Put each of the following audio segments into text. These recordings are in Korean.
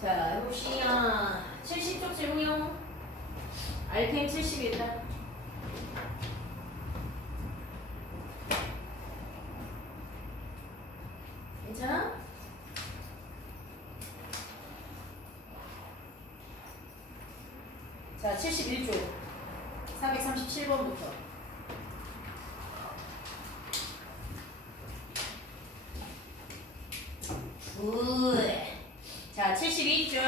자, 해봅시다. 70쪽 질문이요. RPM 70이다. 괜찮아? 자, 71쪽 437번부터. 굿. 자, 72줄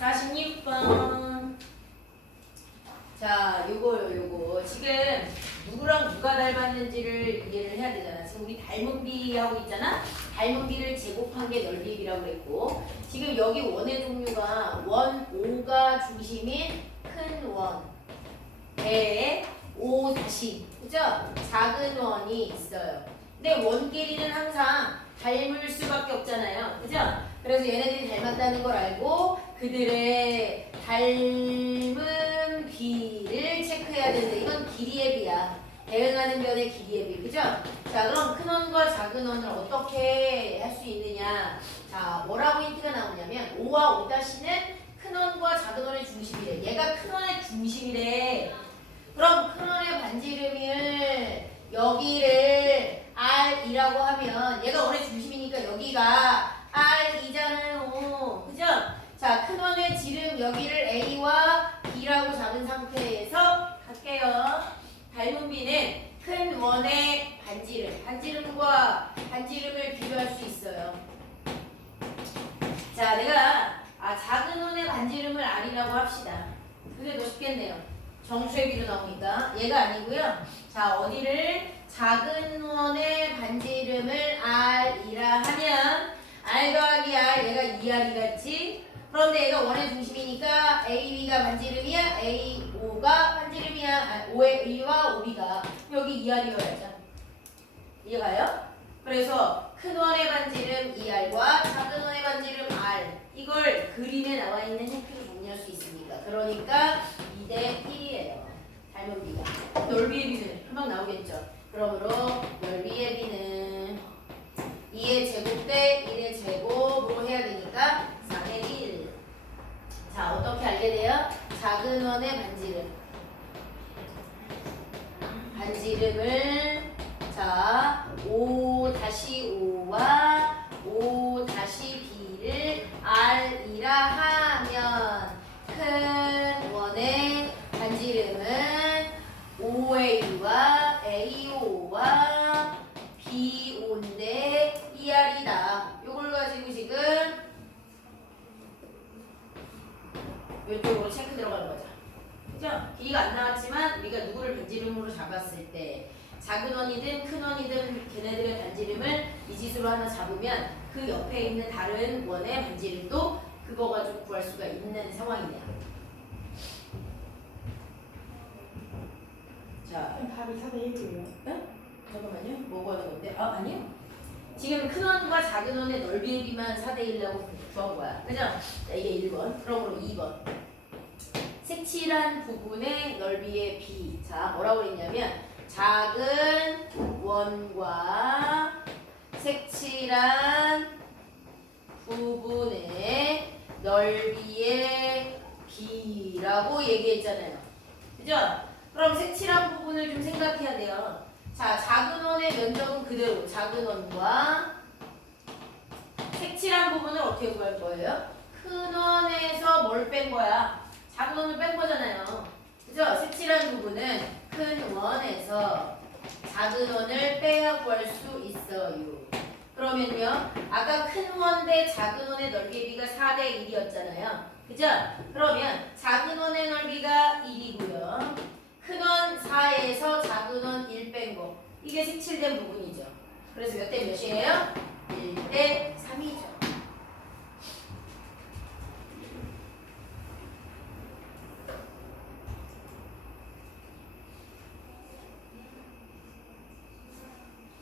46번. 자, 요거 지금 누구랑 누가 닮았는지를 이해를 해야 되잖아. 지금 우리 닮은 비하고 있잖아. 닮은 비를 제곱한 게 넓이의 비라고 그랬고, 지금 여기 원의 종류가 원 5가 중심인 큰 원, 배에 5 다시, 그죠? 작은 원이 있어요. 근데 원끼리는 항상 닮을 수밖에 없잖아요. 그죠? 그래서 얘네들이 닮았다는 걸 알고 그들의 닮은 비를 체크해야 되는데, 이건 길이의 비야. 대응하는 변의 길이의 비. 그죠? 자, 그럼 큰 원과 작은 원을 어떻게 할 수 있느냐. 자, 뭐라고 힌트가 나오냐면 5와 5-는 큰 원과 작은 원의 중심이래. 얘가 큰 원의 중심이래. 그럼 큰 원의 반지름을 여기를 R이라고 하면 얘가 원의 중심이니까 여기가 R이잖아요. 그죠? 자, 큰 원의 지름 여기를 A와 B라고 잡은 상태에서 갈게요. 닮은 B는 큰 원의 반지름과 반지름을 비교할 수 있어요. 자, 내가 작은 원의 반지름을 R이라고 합시다. 그게 더 쉽겠네요. 정수의 비로 나오니까 얘가 아니고요. 자, 어디를 작은 원의 반지름을 R이라 하면 R 더하기 R, 얘가 2R이겠지? 그런데 얘가 원의 중심이니까 AB가 반지름이야, AO가 반지름이야, 5A와 5B가 여기 2R이어야죠. 이해가요? 그래서 큰 원의 반지름 2R과 작은 원의 반지름 R, 이걸 그림에 나와 있는 형태로 정리할 수 있습니다. 그러니까 2대 1이에요. 닮은 비가. 넓이의 비는 금방 나오겠죠. 그러므로 넓이의 비는 2의 제곱 대 1의 제곱으로 해야 되니까 4대 1. 자, 어떻게 알게 돼요? 작은 원의 반지름을 자, 5-5와 5-B를 R이라 하면 큰 원의 반지름은 5A와 AO와 BO인데 2R이다. 요걸 가지고 지금 이쪽으로 체크 들어가는 거죠. 그죠? B가 안 나왔지만 우리가 누구를 반지름으로 잡았을 때 작은 원이든 큰 원이든 걔네들의 반지름을 이지수로 하나 잡으면 그 옆에 있는 다른 원의 반지름도 그거 가지고 구할 수가 있는 상황이네요. 자, 답이 4대 1이에요. 네? 잠깐만요. 뭐 구하는 건데? 아니요. 지금 큰 원과 작은 원의 넓이의 비만 4대 1라고 구한 거야. 그죠? 자, 이게 1번. 그러므로 2번. 색칠한 부분의 넓이의 비. 자, 뭐라고 그랬냐면 작은 원과 색칠한 부분의 넓이의 비라고 얘기했잖아요. 그죠? 그럼 색칠한 부분을 좀 생각해야 돼요. 자, 작은 원의 면적은 그대로 작은 원과 색칠한 부분을 어떻게 구할 거예요? 큰 원에서 뭘 뺀 거야? 작은 원을 뺀 거잖아요. 그죠? 색칠한 부분은 큰 원에서 작은 원을 빼야 구할 수 있어요. 그러면요, 아까 큰 원 대 작은 원의 넓이의 비가 4대 1이었잖아요. 그죠? 그러면 작은 원의 넓이가 1이고요. 큰 원 4에서 작은 원 1 뺀 거. 이게 색칠된 부분이죠. 그래서 몇 대 몇이에요? 1대 3이죠.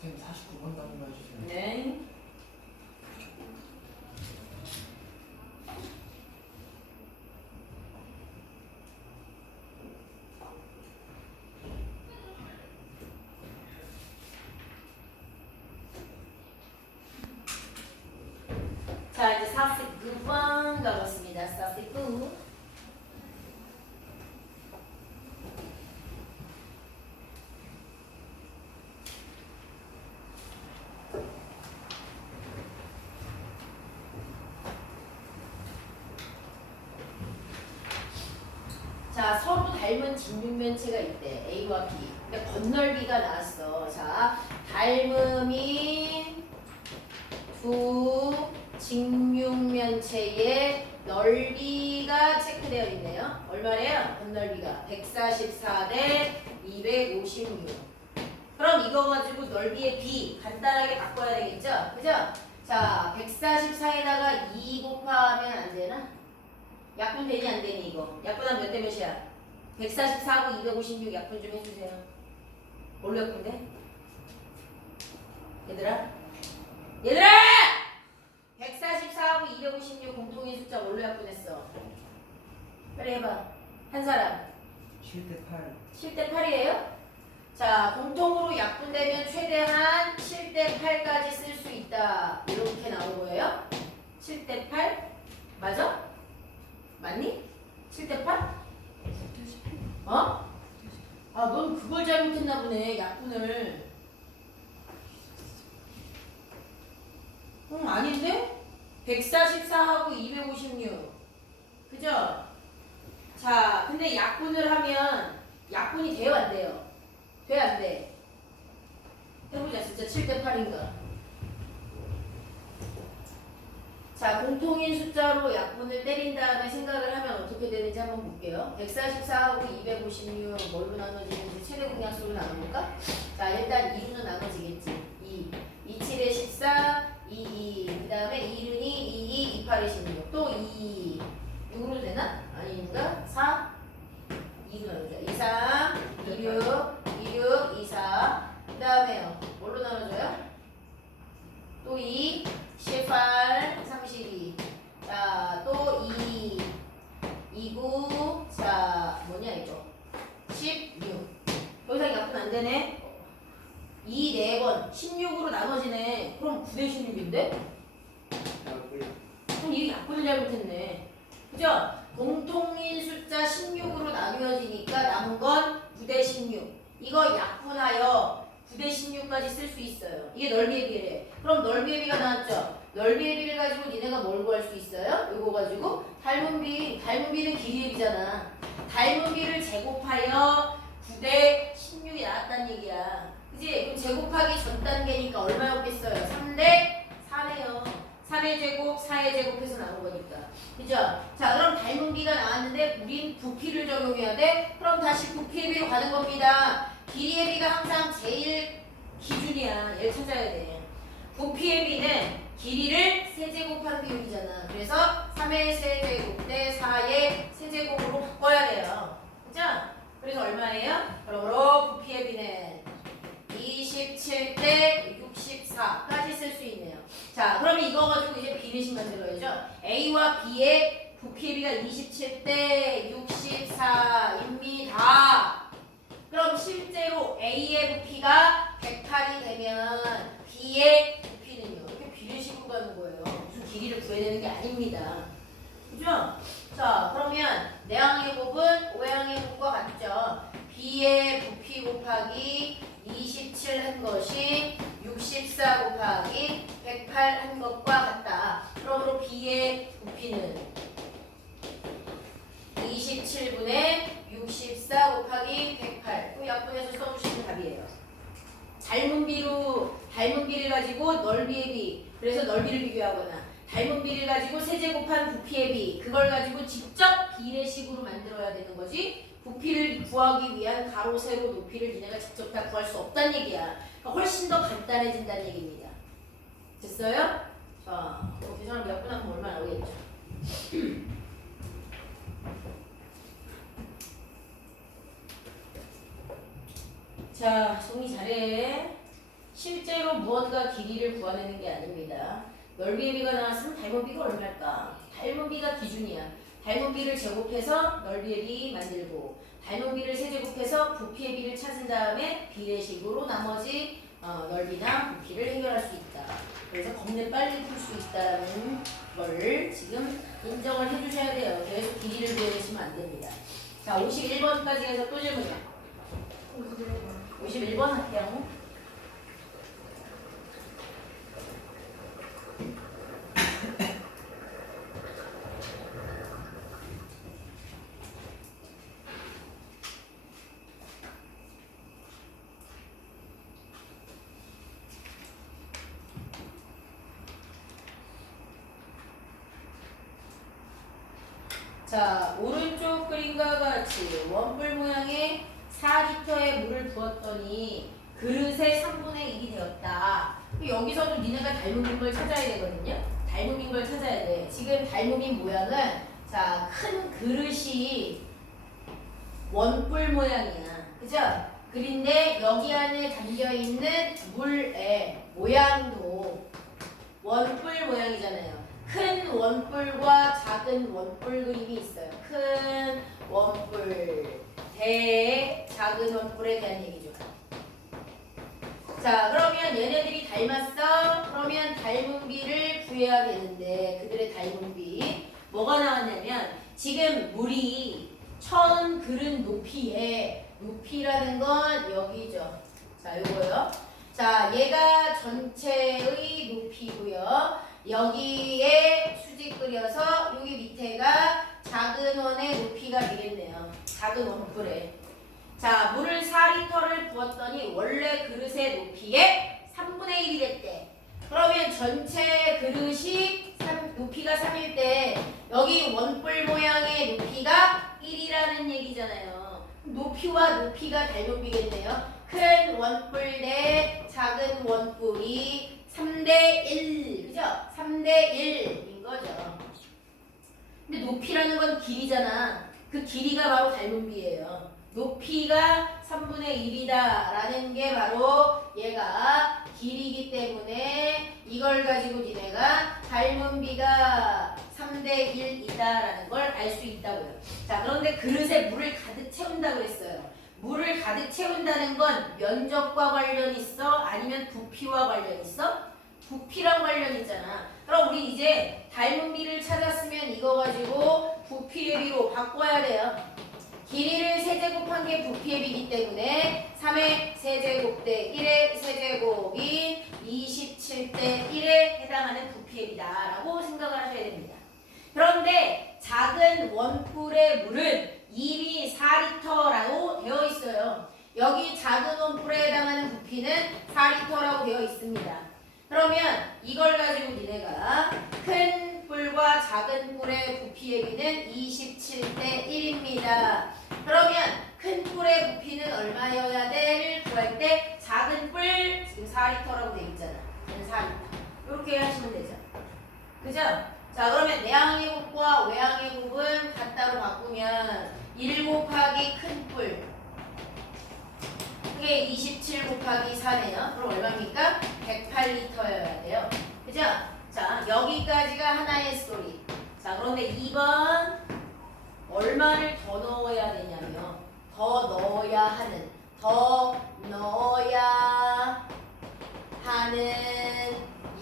지금 49번 답변 해주세요. 네. 여기까지 49번 가봤습니다. 49. 자, 서로 닮은 직육면체가 있대. A와 B. 근데 건널비가 나왔어. 자, 닮음인 두 직육면체의 넓이가 체크되어 있네요. 얼마래요? 건널비가 144 대 256. 그럼 이거 가지고 넓이의 B 간단하게 바꿔야 되겠죠? 그죠? 자, 144에다가 2 곱하면 안 되나? 약분 되니 안 되니 이거? 약분하면 몇 대 몇이야? 144하고 256 약분 좀 해주세요. 뭘로 약분돼? 얘들아? 144하고 256 공통인 숫자 뭘로 약분했어? 빨리 해봐. 한 사람. 7대 8. 7대 8이에요? 자, 공통으로 약분되면 최대한 7대 8까지 쓸 수 있다. 이렇게 나온 거예요. 7대 8? 맞아? 맞니? 7대 8? 어? 아, 넌 그걸 잘못했나 보네. 약분을. 아닌데? 144하고 256. 그죠? 자, 근데 약분을 하면 약분이 돼요, 안 돼요? 돼, 안 돼? 해보자, 진짜 7대 8인가? 자, 공통인 숫자로 약분을 때린 다음에 생각을 하면 어떻게 되는지 한번 볼게요. 144하고 256 뭘로 나눠지는지 최대 공약수로 나눠볼까? 자, 일단 2로는 나눠지겠지. 2, 27에 14, 2, 그 다음에 2른이 2, 28에 16, 또 2, 6으로 되나? 아닌가? 4, 2로 나눠져. 2, 3, 2, 6, 2, 6, 2, 4. 그 다음에요. 뭘로 나눠져요? 또 2, 18, 32. 자, 또 2, 29. 자, 뭐냐 이거? 16. 더 이상 약분 안 되네. 2, 4번. 16으로 나눠지네. 그럼 9대 16인데? 그럼 이게 약분을 잘못했네. 그죠? 공통인 숫자 16으로 나누어지니까 남은 건 9대 16. 이거 약분하여 9대 16까지 쓸 수 있어요. 이게 넓이의 비례. 그럼 넓이의 비가 나왔죠? 넓이의 비를 가지고 니네가 뭘 구할 수 있어요? 이거 가지고 닮은 비는 길이의 비잖아. 닮은 비를 제곱하여 9대 16이 나왔다는 얘기야. 그지? 그럼 제곱하기 전 단계니까 얼마였겠어요? 3대 4네요. 3의 제곱, 4의 제곱해서 나온 거니까. 그죠? 자, 그럼 닮은 비가 나왔는데 우린 부피를 적용해야 돼? 그럼 다시 부피의 비로 가는 겁니다. 길이의 비가 항상 제일 기준이야. 얘를 찾아야 돼. 부피의 비는 길이를 세제곱한 비율이잖아. 그래서 3의 세제곱 대 4의 세제곱으로 바꿔야 돼요. 그죠? 그래서 얼마예요? 그러므로 부피의 비는 27대 64까지 쓸 수 있네요. 자, 그러면 이거 가지고 이제 비례식 만들어야죠. A와 B의 부피의 비가 27대 64입니다. 그럼 실제로 A의 부피가 108이 되면 B의 부피는요. 이렇게 비례식으로 가는 거예요. 무슨 길이를 구해내는 게 아닙니다. 그죠? 자, 그러면 내항의 곱은 오항의 곱과 같죠. B의 부피 곱하기 27 한 것이 64 곱하기 108 한 것과 같다. 그러므로 B의 부피는 27분의 64 곱하기 108. 또 약분해서 써주시면 답이에요. 닮은 비를 가지고 넓이의 비. 그래서 넓이를 비교하거나 닮은 비를 가지고 세제곱한 부피의 비. 그걸 가지고 직접 비례식으로 만들어야 되는 거지. 부피를 구하기 위한 가로, 세로, 높이를 니네가 직접 다 구할 수 없다는 얘기야. 그러니까 훨씬 더 간단해진다는 얘기입니다. 됐어요? 자, 계산을 몇 분 하면 얼마 나오겠죠? 자, 정리 잘해. 실제로 무언가 길이를 구하내는 게 아닙니다. 넓이의 비가 나왔으면 닮은 비가 얼마일까? 닮은 비가 기준이야. 닮은 비를 제곱해서 넓이의 비 만들고 닮은 비를 세제곱해서 부피의 비를 찾은 다음에 비례식으로 나머지 넓이나 부피를 해결할 수 있다. 그래서 겁내 빨리 풀 수 있다는 걸 지금 인정을 해주셔야 돼요. 계속 길이를 배우시면 안 됩니다. 자, 51번까지 해서 또 질문이요. 51번 할게요. 자, 오른쪽 그림과 같이 원뿔 모양의 4리터의 물을 부었더니 그릇에 3분의 1이 되었다. 여기서도 니네가 닮은 걸 찾아야 되거든요. 닮은 걸 찾아야 돼. 지금 닮은 모양은 자, 큰 그릇이 원뿔 모양이야. 그죠? 그런데 여기 안에 담겨있는 물의 모양도 원뿔 모양이잖아요. 큰 원뿔과 작은 원뿔 그림이 있어요. 큰 원뿔 대 작은 원뿔에 대한 얘기죠. 자, 그러면 얘네들이 닮았어? 그러면 닮은 비를 구해야 되는데 그들의 닮은 비 뭐가 나왔냐면 지금 물이 처음 그릇 높이에 높이라는 건 여기죠. 자, 요거요. 자, 얘가 전체의 높이고요. 여기에 수직 그려서 여기 밑에가 작은 원의 높이가 되겠네요. 작은 원뿔에. 자, 물을 4리터를 부었더니 원래 그릇의 높이에 3분의 1이 됐대. 그러면 전체 그릇이 높이가 3일 때 여기 원뿔 모양의 높이가 1이라는 얘기잖아요. 높이와 높이가 닮은 비겠네요. 큰 원뿔 대 작은 원뿔이 3대 1, 그죠? 3대 1인 거죠. 근데 높이라는 건 길이잖아. 그 길이가 바로 닮은 비예요. 높이가 3분의 1이다 라는 게 바로 얘가 길이기 때문에 이걸 가지고 니네가 닮은 비가 3대 1이다 라는 걸 알 수 있다고요. 자, 그런데 그릇에 물을 가득 채운다고 했어요. 물을 가득 채운다는 건 면적과 관련 있어? 아니면 부피와 관련 있어? 부피랑 관련 있잖아. 그럼 우리 이제 닮은 비를 찾았으면 이거 가지고 부피의 비로 바꿔야 돼요. 길이를 세제곱한 게 부피의 비이기 때문에 3의 세제곱 대 1의 세제곱이 27대 1에 해당하는 부피의 비다라고 생각을 하셔야 됩니다. 그런데 작은 원뿔의 물은 1이 4리터라고 되어 있어요. 여기 작은 원뿔에 해당하는 부피는 4리터라고 되어 있습니다. 그러면 이걸 가지고 니네가 큰 뿔과 작은 뿔의 부피의 비는 27대 1입니다. 그러면 큰 뿔의 부피는 얼마여야 돼를 구할 때 작은 뿔 지금 4리터라고 되어 있잖아. 얘는 4리터. 이렇게 하시면 되죠. 그죠? 자, 그러면 내항의 곱과 외항의 곱은 같다로 바꾸면 1 곱하기 큰 뿔 그게 27 곱하기 4네요. 그럼 얼마입니까? 108리터여야 돼요. 그죠? 자, 여기까지가 하나의 스토리. 자, 그런데 2번 얼마를 더 넣어야 되냐면 더 넣어야 하는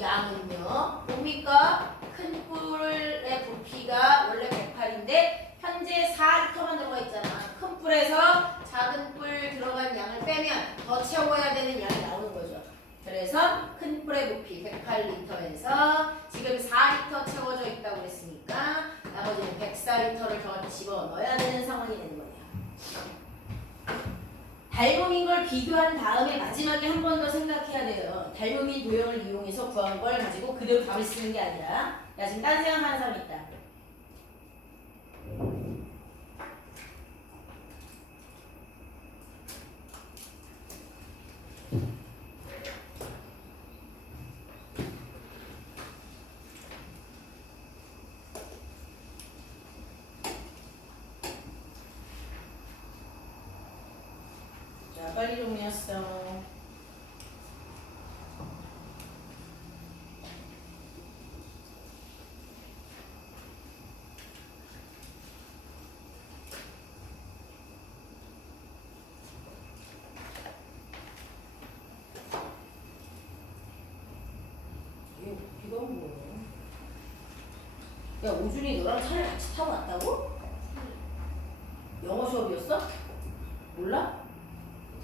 양은요. 뭡니까? 큰 뿔의 부피가 원래 108인데 현재 4리터만 들어가 있잖아. 큰 뿔에서 작은 뿔 들어간 양을 빼면 더 채워야 되는 양이 나오는 거죠. 그래서 큰 뿔의 부피 108리터에서 지금 4리터 채워져 있다고 했으니까 나머지는 104리터를 더 집어넣어야 되는 상황이 되는 거예요. 닮음인 걸 비교한 다음에 마지막에 한 번 더 생각해야 돼요. 닮음인 도형을 이용해서 구한 걸 가지고 그대로 답을 쓰는 게 아니라 야, 지금 딴 생각하는 사람 있다. 자, 빨리 정리했어. 이건 뭐야? 야, 오준이 너랑 차를 같이 타고 왔다고? 영어 수업이었어? 몰라?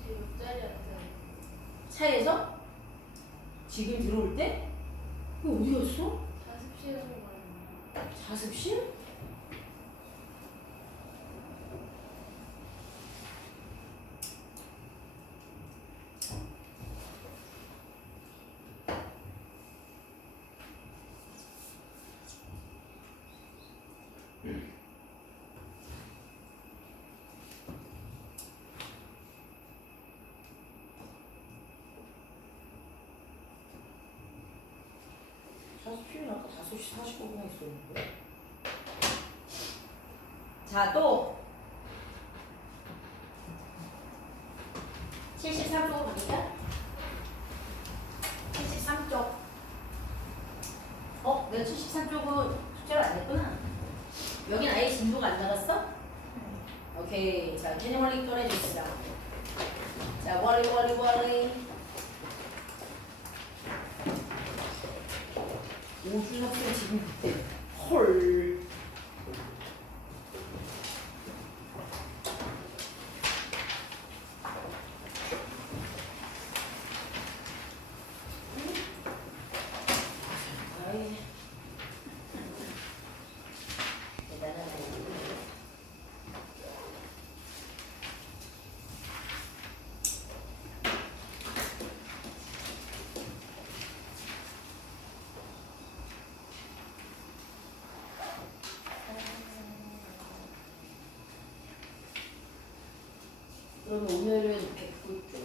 제 옆자리였어요. 차에서? 지금 들어올 때? 이거 어디 갔어? 자습실에서 말이에요. 자습실? 자습실이 아까 5시 45분에 있었는데. 자, 또 73쪽으로 갑니다. 73쪽. 내가 73쪽은 숙제를 안 했구나. 여긴 아예 진도가 안 나갔어? 오케이. 자, 개념원리 꺼내줍시다. 자, 워리. 오준 학생 지금 그때. 헐. 아이. 대단한 아이. 그럼 오늘은 109쪽.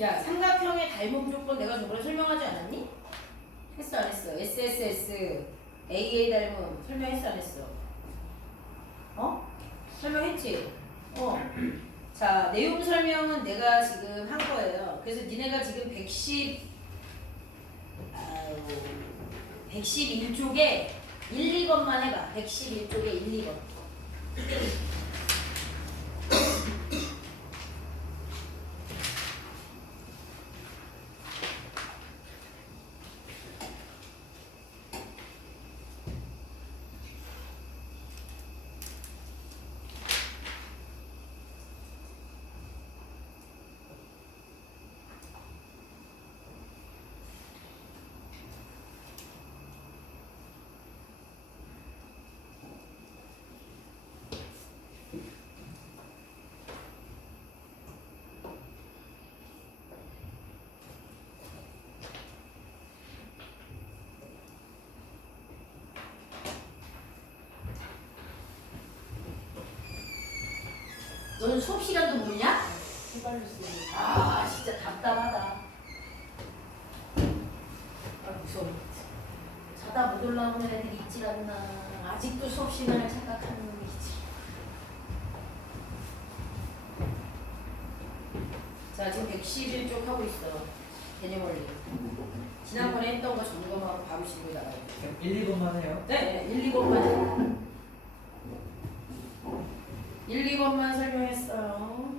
야, 삼각형의 닮음 조건 내가 저번에 설명하지 않았니? 했어 안 했어? SSS, AA 닮음 설명했어 안 했어? 설명했지? 자, 내용 설명은 내가 지금 한 거예요. 그래서 니네가 지금 111쪽에 1, 2번만 해봐. 111쪽에 1, 2번. 너는 수업 시간도 모르냐? 휘발렸어요. 아, 진짜 답답하다. 무서워. 자다 못 올라오는 애들이 있질 않나. 아직도 수업 시간을 착각하는 놈이지. 자, 지금 111쪽 하고 있어. 개념 원리. 지난번에 했던 거 점검하고 바로 시고 나가야 돼. 1, 2번만 해요. 네, 1, 2번만. 1, 2번만 설명했어요.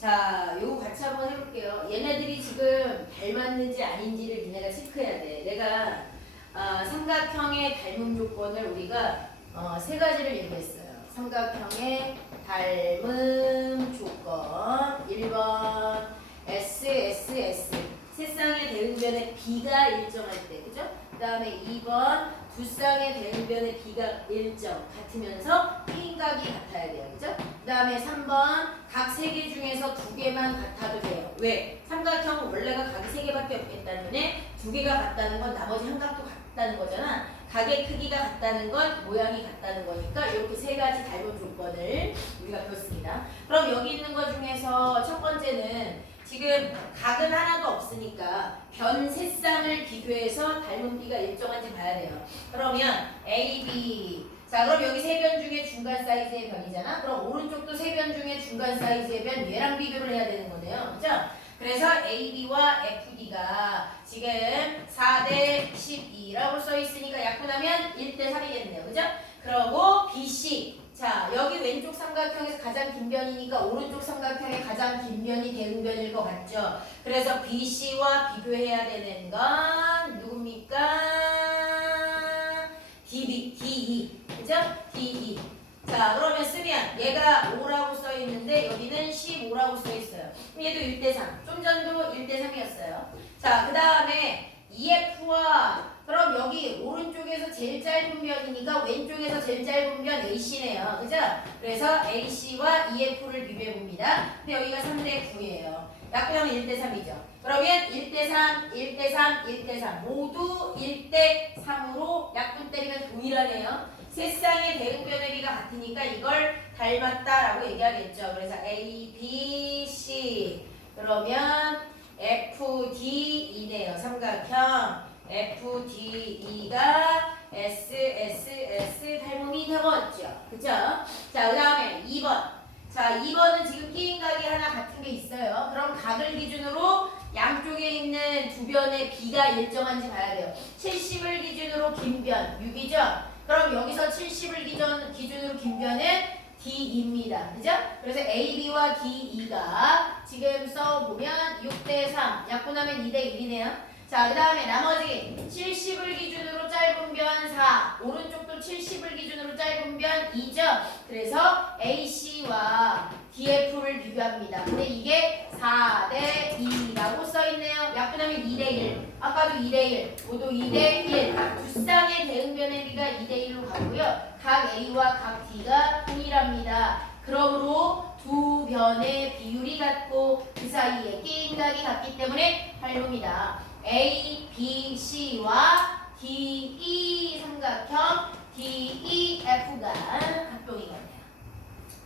자, 요거 같이 한번 해볼게요. 얘네들이 지금 닮았는지 아닌지를 니네가 체크해야 돼. 내가 삼각형의 닮음 조건을 우리가 세 가지를 얘기했어요. 삼각형의 닮음 조건 1번 S, S, S 세 쌍의 대응변의 B가 일정할 때, 그죠? 그 다음에 2번 두 쌍의 대응변의 B가 일정 같으면서 P인각이 같아야 돼요, 그죠? 그 다음에 3번 각 세 개 중에서 두 개만 같아도 돼요. 왜? 삼각형은 원래가 각이 세 개밖에 없기 때문에 두 개가 같다는 건 나머지 한 각도 같다는 거잖아. 각의 크기가 같다는 건 모양이 같다는 거니까 이렇게 세 가지 닮은 조건을 우리가 배웠습니다. 그럼 여기 있는 것 중에서 첫 번째는 지금 각은 하나도 없으니까 변 세 쌍을 비교해서 닮은 B가 일정한지 봐야 돼요. 그러면 A, B. 자, 그럼 여기 세 변 중에 중간 사이즈의 변이잖아. 그럼 오른쪽도 세 변 중에 중간 사이즈의 변 얘랑 비교를 해야 되는 거네요. 그죠? 그래서 AB와 FD가 지금 4대 12라고 써 있으니까 약분하면 1대 3이겠네요. 그죠? 그러고 BC. 자, 여기 왼쪽 삼각형에서 가장 긴 변이니까 오른쪽 삼각형의 가장 긴 변이 대응변일 것 같죠? 그래서 BC와 비교해야 되는 건 누굽니까? DE. 그죠? DE. 자, 그러면 쓰면 얘가 5라고 써 있는데 여기는 15라고 써 있어요. 그럼 얘도 1대 3. 좀 전도 1대 3이었어요. 자, 그 다음에 EF와 그럼 여기 오른쪽에서 제일 짧은 변이니까 왼쪽에서 제일 짧은 변 AC네요. 그죠? 그래서 AC와 EF를 비교해봅니다. 근데 여기가 3대 9예요. 약분하면 1대 3이죠. 그러면 1대 3, 1대 3, 1대 3 모두 1대 3으로 약분 때리면 동일하네요. 세 쌍의 대응변의 비가 같으니까 이걸 닮았다라고 얘기하겠죠. 그래서 A, B, C 그러면 F, D, E네요. 삼각형 FDE가 S, S, S 닮음이 되겠죠. 그죠? 자, 그 다음에 2번. 자, 2번은 지금 끼인각이 하나 같은 게 있어요. 그럼 각을 기준으로 양쪽에 있는 두 변의 B가 일정한지 봐야 돼요. 70을 기준으로 긴 변, 6이죠? 그럼 여기서 70을 기준으로 긴 변은 DE입니다. 그죠? 그래서 AB와 DE가 지금 써보면 6대 3, 약분하면 2대 1이네요. 자, 그 다음에 나머지 70을 기준으로 짧은 변 4, 오른쪽도 70을 기준으로 짧은 변 2죠. 그래서 AC와 DF를 비교합니다. 근데 이게 4대 2라고 써있네요. 약분하면 2대 1. 아까도 2대 1, 모두 2대 1. 두 쌍의 대응변의 비가 2대 1로 가고요. 각 A와 각 D가 동일합니다. 그러므로 두 변의 비율이 같고 그 사이에 끼인각이 같기 때문에 닮음이다. A, B, C와 D, E 삼각형 D, E, F가 합동이거든요.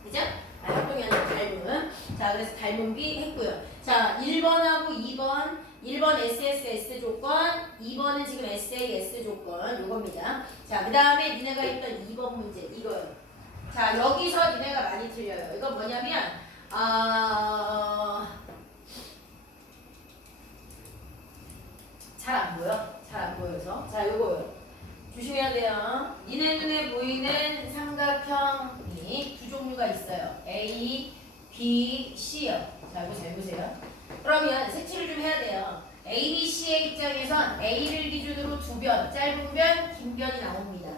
그죠? 합동이 아니라 닮음. 자, 그래서 닮음비 했고요. 자, 1번하고 1번 SSS 조건, 2번은 지금 SAS 조건 요겁니다. 자, 그 다음에 니네가 했던 2번 문제 이거요. 자, 여기서 니네가 많이 틀려요. 이건 뭐냐면 잘 안 보여? 잘 안 보여서. 자, 요거요. 조심해야 돼요. 니네 눈에 보이는 삼각형이 두 종류가 있어요. A, B, C요. 자, 이거 잘 보세요. 그러면 색칠을 좀 해야 돼요. A, B, C의 입장에선 A를 기준으로 두 변, 짧은 변, 긴 변이 나옵니다.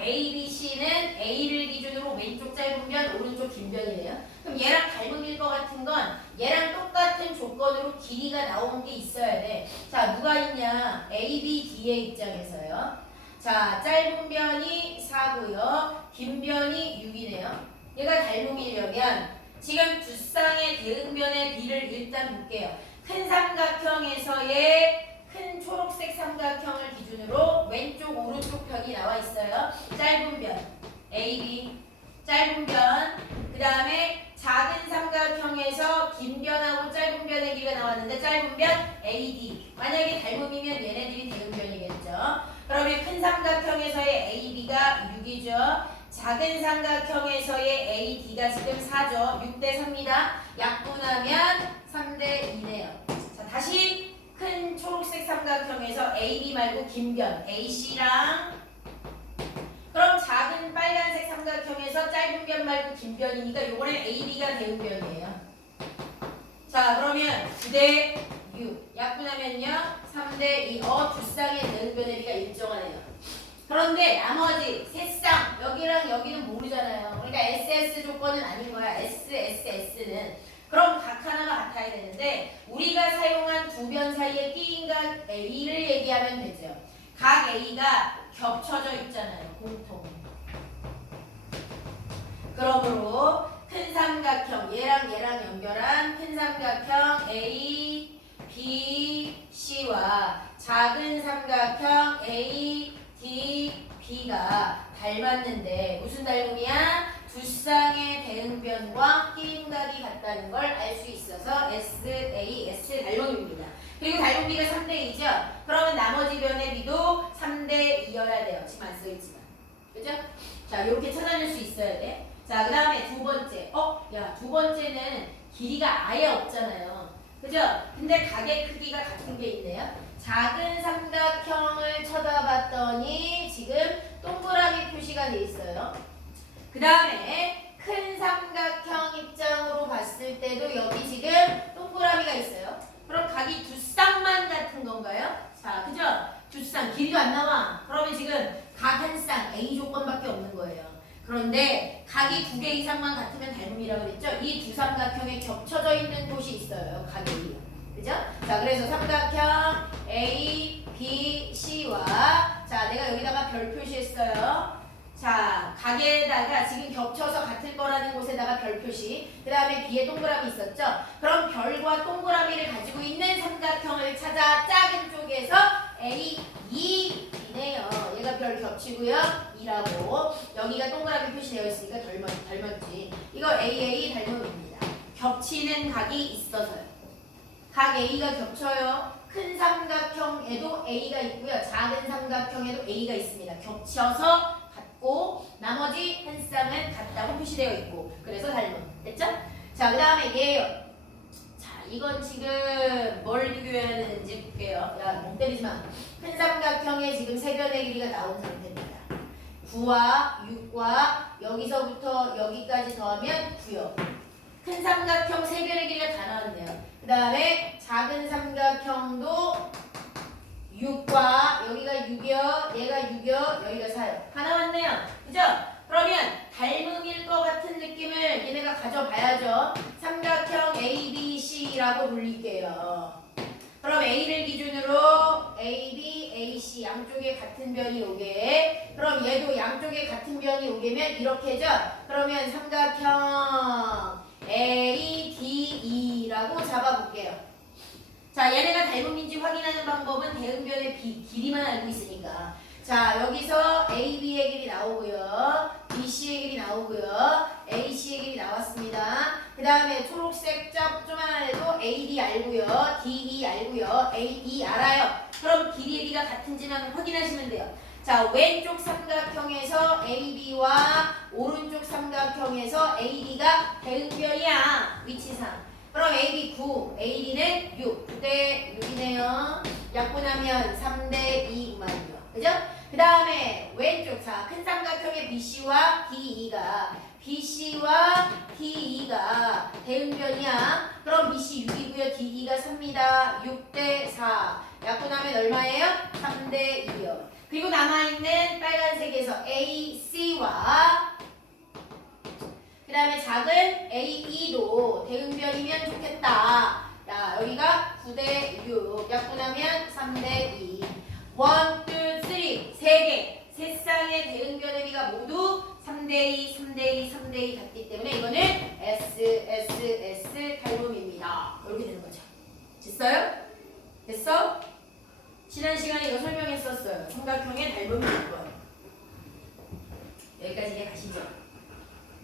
A, B, C는 A를 기준으로 왼쪽 짧은 변, 오른쪽 긴 변이네요. 그럼 얘랑 닮음일 것 같은 건 얘랑 똑같은 조건으로 길이가 나오는 게 있어야 돼. 자, 누가 있냐? A, B, D의 입장에서요. 자, 짧은 변이 4고요. 긴 변이 6이네요. 얘가 닮음이려면 지금 두 쌍의 대응변의 비를 일단 볼게요. 큰 삼각형에서의 큰 초록색 삼각형을 기준으로 왼쪽 오른쪽 변이 나와 있어요. 짧은 변 AB, 짧은 변. 그 다음에 작은 삼각형에서 긴 변하고 짧은 변의 길이가 나왔는데 짧은 변 AD. 만약에 닮음이면 얘네들이 대응변이겠죠. 그러면 큰 삼각형에서의 AB가 6이죠. 작은 삼각형에서의 AD가 지금 4죠. 6대 3입니다. 약분하면 3대 2네요. 자, 다시 큰 초록색 삼각형에서 AB 말고 긴 변 AC랑 그럼 작은 빨간색 삼각형에서 짧은 변 말고 긴 변이니까 요번엔 AB가 대응변이에요. 자, 그러면 9대 6. 약분하면요. 3대 2. 두 쌍의 대응변의 비가 일정하네요. 그런데 나머지 세 쌍, 여기랑 여기는 모르잖아요. 그러니까 SS 조건은 아닌 거야. SSS는. 그럼 각 하나가 같아야 되는데 우리가 사용한 두 변 사이의 끼인 각 A를 얘기하면 되죠. 각 A가 겹쳐져 있잖아요. 공통. 그러므로 큰 삼각형, 얘랑 연결한 큰 삼각형 A, B, C와 작은 삼각형 A, D, B가 닮았는데 무슨 닮음이야? 두 쌍의 대응변과 끼임각이 같다는 걸 알 수 있어서 SAS 닮음입니다. 그리고 닮음비가 3대 2죠? 그러면 나머지 변의 비도 3대 2여야 돼요. 지금 안 써있지만. 그죠? 자, 이렇게 찾아낼 수 있어야 돼. 자, 그 다음에 두 번째. 두 번째는 길이가 아예 없잖아요. 그죠? 근데 각의 크기가 같은 게 있네요. 작은 삼각형을 쳐다봤더니 지금 동그라미 표시가 돼 있어요. 그 다음에 큰 삼각형 입장으로 봤을 때도 여기 지금 동그라미가 있어요. 그럼 각이 두 쌍만 같은 건가요? 자, 그죠? 두 쌍, 길이도 안 나와. 그러면 지금 각 한 쌍, A 조건밖에 없는 거예요. 그런데 각이 두 개 이상만 같으면 닮음이라고 그랬죠? 이 두 삼각형에 겹쳐져 있는 곳이 있어요. 각 A요. 그죠? 자, 그래서 삼각형 A, B, C와 자, 내가 여기다가 별 표시했어요. 자, 각에다가 지금 겹쳐서 같을 거라는 곳에다가 별 표시. 그 다음에 B에 동그라미 있었죠? 그럼 별과 동그라미를 가지고 있는 삼각형을 찾아 작은 쪽에서 A, 2이네요. 얘가 별 겹치고요. 2라고. 여기가 동그라미 표시되어 있으니까 닮았지. 이거 AA 닮음입니다. 겹치는 각이 있어서요. 각 A가 겹쳐요. 큰 삼각형에도 A가 있고요. 작은 삼각형에도 A가 있습니다. 겹쳐서 같고 나머지 한 쌍은 같다고 표시되어 있고 그래서 닮음. 됐죠? 자, 그 다음에 얘예요. 자, 이건 지금 뭘 비교해야 되는지 볼게요. 야, 멍 때리지 마. 큰 삼각형에 지금 세 변의 길이가 나온 상태입니다. 9와 6과 여기서부터 여기까지 더하면 9요. 큰 삼각형 세 변의 길이가 다 나왔네요. 그 다음에 작은 삼각형도 6과 여기가 6이요, 얘가 6이요, 여기가 4요. 다 나왔네요. 그죠? 그러면 닮음일 것 같은 느낌을 얘네가 가져봐야죠. 삼각형 ABC라고 돌릴게요. 그럼 A를 기준으로 AB, AC 양쪽에 같은 변이 오게. 그럼 얘도 양쪽에 같은 변이 오게면 이렇게죠? 그러면 삼각형 ADE라고 잡아볼게요. 자, 얘네가 닮음인지 확인하는 방법은 대응변의 길이만 알고 있으니까. 자, 여기서 AB의 길이 나오고요. BC의 길이 나오고요. AC의 길이 나왔습니다. 그 다음에 초록색 조그만한 애도 AD 알고요. DE 알고요. AE 알아요. 그럼 길이의 비가 같은지만 확인하시면 돼요. 자, 왼쪽 삼각형에서 AB와 오른쪽 삼각형에서 AD가 대응변이야. 위치상. 그럼 AB 9, AD는 6. 9대 6이네요. 약분하면 3대 2만요. 그죠? 그 다음에 왼쪽 자, 큰 삼각형의 BC와 DE가 BC와 DE가 대응변이야. 그럼 BC 6이고요. DE가 3입니다. 6대 4. 약분하면 얼마예요? 3대 2요. 그리고 남아있는 빨간색에서 AC와 그 다음에 작은 AE도 대응변이면 좋겠다. 야, 여기가 9대 6. 약분하면 3대 2. 1, 2, 3. 3개. 세 쌍의 대응변의 비가 모두 3대2, 3대2, 3대2 같기 때문에 이거는 SSS 닮음입니다. 이렇게 되는 거죠. 됐어요? 됐어? 지난 시간에 이거 설명했었어요. 삼각형의 닮음이 있고요. 여기까지 이해가시죠?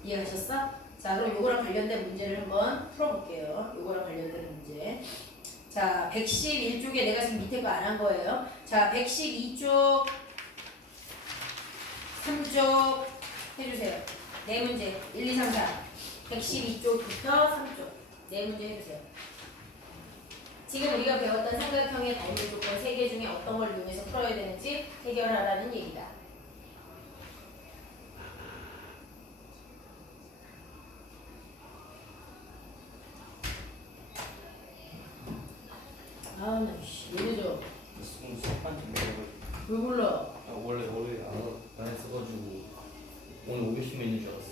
이해하셨어? 자, 그럼 요거랑 관련된 문제를 한번 풀어볼게요. 요거랑 관련된 문제. 자, 111쪽에 내가 지금 밑에 거 안 한 거예요. 자, 112쪽 3쪽 해주세요. 네 문제 1, 2, 3, 4 112쪽부터 3쪽 네 문제 해주세요. 지금 우리가 배웠던 삼각형의 닮은 조건 3개 중에 어떤 걸 이용해서 풀어야 되는지 해결하라는 얘기다. 아, 나 씨, 왜 늦어? 수업한 좀 해가지고. 왜 몰라? 원래 안 했어가지고 오늘 5교시면 있는 줄 알았어.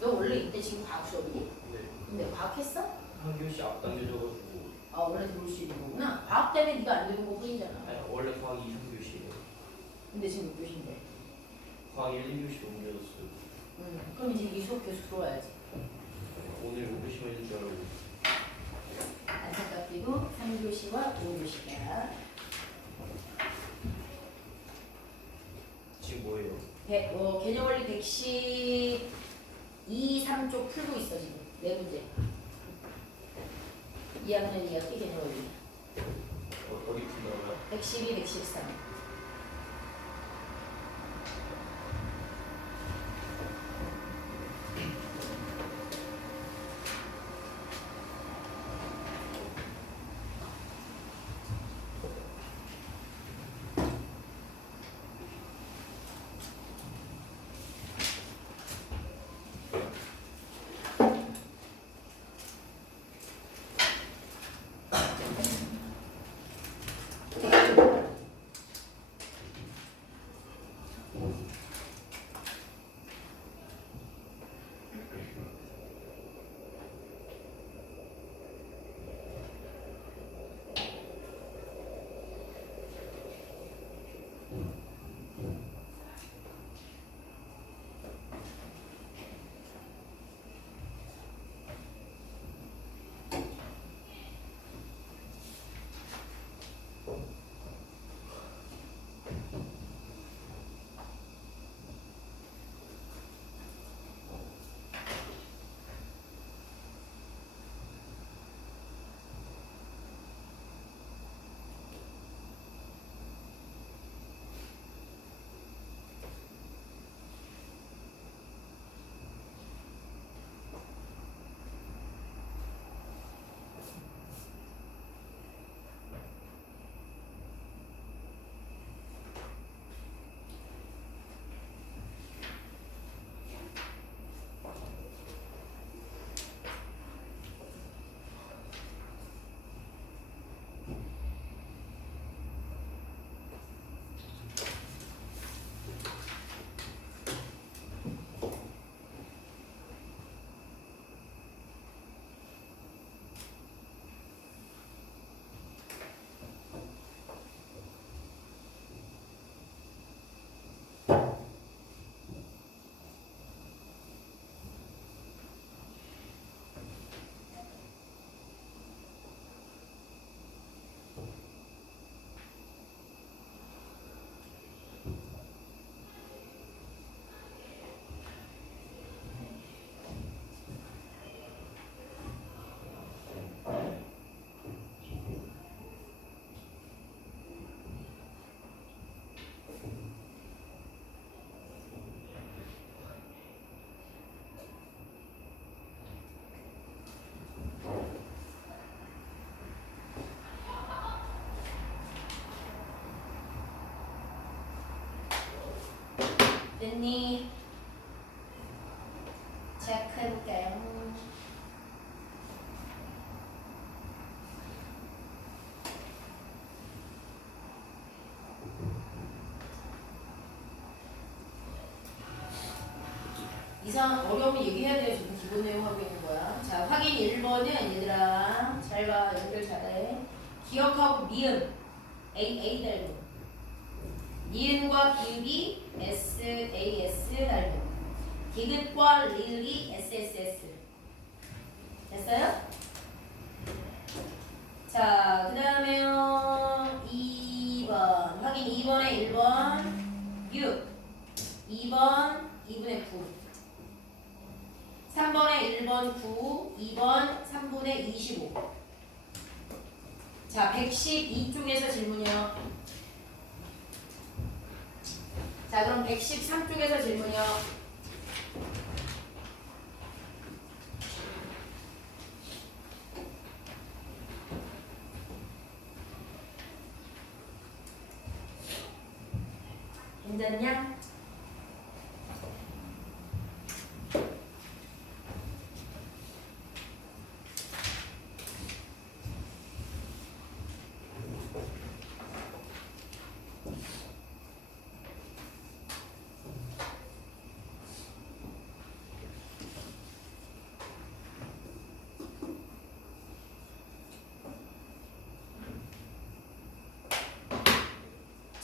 너 원래 이때 지금 과학 수업이니? 네. 근데 과학 했어? 한 교시 앞당겨져가지고. 아, 원래 들어올 수 있는 거구나. 과학 때문에 네가 안 되는 거 뿐이잖아. 아니 원래 과학 2, 3교시예요. 근데 지금 몇 교시인데? 과학 1, 2교시로 옮겨졌어요. 그럼 이제 이 수업 계속 들어와야지. 오늘 5교시면 있는 줄 알고. 안타깝게도 3교시와 5교시가 지금 뭐예요? 개념 원리 112, 3쪽 풀고 있어 지금. 네 문제. 2학년 2학기 개념 원리. 어디 푼다고요? 112, 113. 됐니? 체크해볼게요. 이상 어려우면 얘기해야 돼요. 지금 기본 내용 하고 있는 거야. 자, 확인 1번은 얘들아 잘 봐. 연결 잘해. 기억하고 미음 A 닮음. 니은과 기읍이 SAS 닮음. 디귿과 리을이 SSS. 됐어요? 자, 그 다음에요. 2번. 확인 2번에 1번 6. 2번 2분의 9. 3번에 1번 9. 2번 3분의 25. 자, 112쪽에서 질문이요. 자, 그럼 113쪽에서 질문이요. 괜찮냐?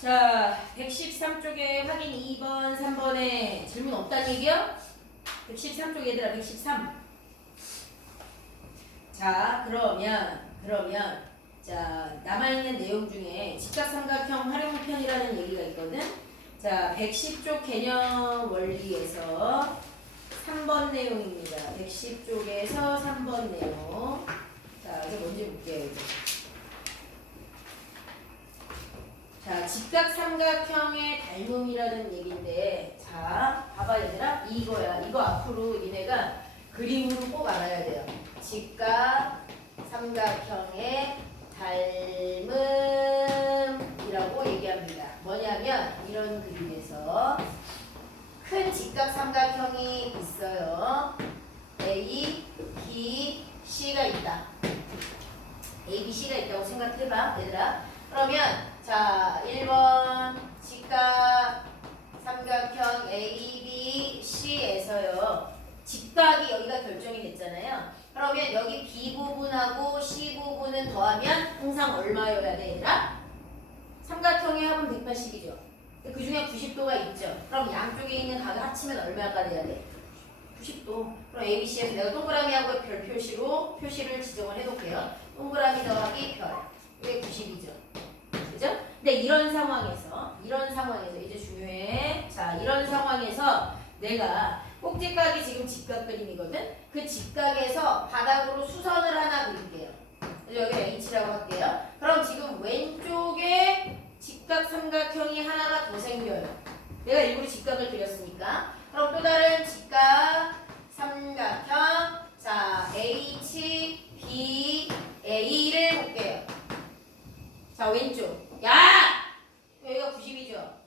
자, 113쪽에 확인 2번, 3번에 질문 없다는 얘기야? 113쪽 얘들아, 113. 자, 그러면 자, 남아있는 내용 중에 직각삼각형 활용편이라는 얘기가 있거든. 자, 110쪽 개념 원리에서 3번 내용입니다. 110쪽에서 3번 내용. 자, 이제 뭔지 볼게요. 이제. 자, 직각삼각형의 닮음이라는 얘기인데, 자, 봐봐 얘들아, 이거야. 이거 앞으로 니네가 그림으로 꼭 알아야 돼요. 직각삼각형의 닮음이라고 얘기합니다. 뭐냐면 이런 그림에서 큰 직각삼각형이 있어요. A, B, C가 있다. A, B, C가 있다고 생각해봐, 얘들아. 그러면 자, 1번 직각삼각형 A, B, C에서요. 직각이 여기가 결정이 됐잖아요. 그러면 여기 B 부분하고 C 부분은 더하면 항상 얼마여야 돼, 얘들아? 삼각형의 합은 180이죠. 그 중에 90도가 있죠. 그럼 양쪽에 있는 각을 합치면 얼마가 돼야 돼? 90도. 그럼 ABC에서 내가 동그라미하고 별 표시로 표시를 지정을 해놓을게요. 동그라미 더하기 별. 이게 90이죠. 그죠? 근데 이런 상황에서 이제 중요해. 자, 이런 상황에서 내가 꼭지각이 지금 직각 그림이거든. 그 직각에서 바닥으로 수선을 하나 그릴게요. 여기 H라고 할게요. 그럼 지금 왼쪽에 직각삼각형이 하나가 더 생겨요. 내가 일부러 직각을 그렸으니까. 그럼 또 다른 직각삼각형, 자, H, B, A를 볼게요. 자, 왼쪽. 야! 여기가 90이죠.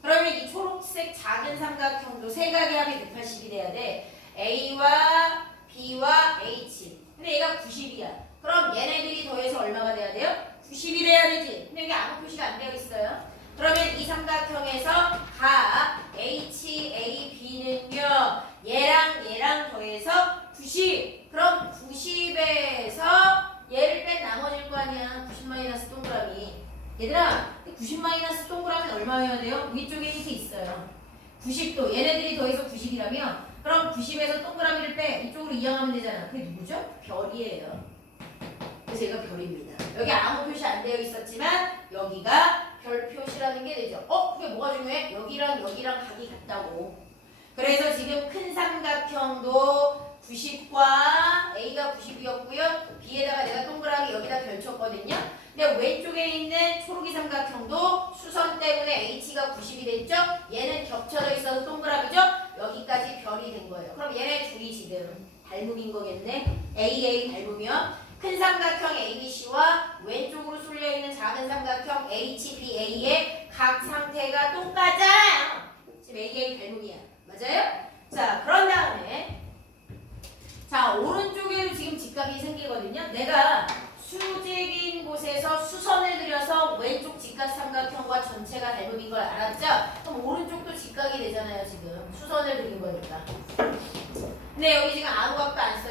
그러면 이 초록색 작은 삼각형도 세 각의 합이 180이 돼야 돼. A와 B와 H. 근데 얘가 90이야. 그럼 얘네들이 더해서 얼마가 돼야 돼요? 90이 돼야 되지. 근데 여기 아무 표시가 안 되어 있어요. 그러면 이 삼각형에서 각 H, A, B는요. 얘랑 더해서 90. 그럼 90에서 얘를 뺀 나머지일 거 아니야. 90 마이너스 동그라미. 얘들아, 90 마이너스 동그라미는 얼마여야 돼요? 위쪽에 이렇게 있어요. 90도. 얘네들이 더해서 90이라면 그럼 90에서 동그라미를 빼. 이쪽으로 이항하면 되잖아. 그게 누구죠? 별이에요. 그래서 얘가 별입니다. 여기 아무 표시 안 되어 있었지만 여기가 별 표시라는 게 되죠. 그게 뭐가 중요해? 여기랑 각이 같다고. 그래서 지금 큰 삼각형도 90과 A가 90이었고요. B에다가 내가 동그라미 여기다 별 쳤거든요. 근데 왼쪽에 있는 초록이 삼각형도 수선 때문에 H가 90이 됐죠? 얘는 겹쳐져 있어서 동그라미죠? 여기까지 별이 된 거예요. 그럼 얘네 둘이 지금 닮음인 거겠네? AA 닮으면 큰 삼각형 ABC와 왼쪽으로 쏠려있는 작은 삼각형 HBA의 각 상태가 똑같잖아요. 지금 AA 닮음이야. 맞아요? 자, 그런 다음에 자, 오른쪽에도 지금 직각이 생기거든요. 내가 수직인 곳에서 수선을 그려서 왼쪽 직각삼각형과 전체가 닮음인 걸 알았죠? 그럼 오른쪽도 직각이 되잖아요, 지금. 수선을 그린 거니까. 근데 여기 지금 아무 각도 안 써